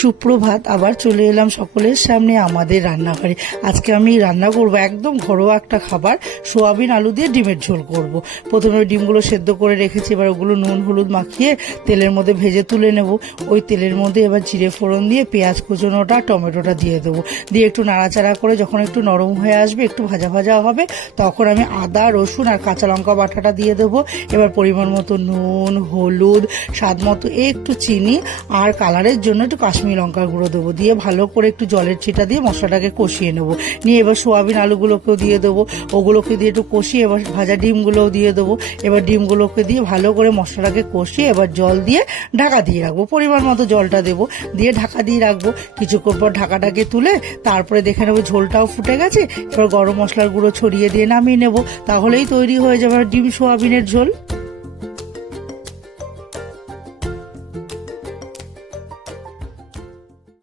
সুপ্রভাত, আবার চলে এলাম সকলের সামনে আমাদের রান্নাঘরে। আজকে আমি রান্না করব একদম ঘরোয়া একটা খাবার, সোয়াবিন আলু দিয়ে ডিমের ঝোল করব। প্রথমে ডিমগুলো সেদ্ধ করে রেখেছি, এবার ওগুলো নুন হলুদ মাখিয়ে তেলের মধ্যে ভেজে তুলে নেব। ওই তেলের মধ্যে এবার জিরে ফোড়ন দিয়ে পেঁয়াজ কুচনোটা টমেটোটা দিয়ে দেবো, দিয়ে একটু নাড়াচাড়া করে যখন একটু নরম হয়ে আসবে, একটু ভাজা ভাজা হবে, তখন আমি আদা রসুন আর কাঁচা লঙ্কা বাটাটা দিয়ে দেবো। এবার পরিমাণ মতো নুন হলুদ স্বাদ মতো একটু চিনি আর কালারের জন্য একটু কাশ্মীরি লঙ্কার গুঁড়ো দেবো, দিয়ে ভালো করে একটু জলের ছিটা দিয়ে মশলাটাকে কষিয়ে নেবো। নিয়ে এবার সোয়াবিন আলুগুলোকেও দিয়ে দেবো, ওগুলোকে দিয়ে একটু কষিয়ে এবার ভাজা ডিমগুলোও দিয়ে দেবো। এবার ডিমগুলোকে দিয়ে ভালো করে মশলাটাকে কষিয়ে এবার জল দিয়ে ঢাকা দিয়ে রাখবো, পরিমাণ মতো জলটা দেবো, দিয়ে ঢাকা দিয়ে রাখবো। কিছুক্ষণ পর ঢাকাটাকে তুলে তারপরে দেখে নেবো ঝোলটাও ফুটে গেছে। এবার গরম মশলার গুঁড়ো ছড়িয়ে দিয়ে নামিয়ে নেবো, তাহলেই তৈরি হয়ে যাবে ডিম সোয়াবিনের ঝোল।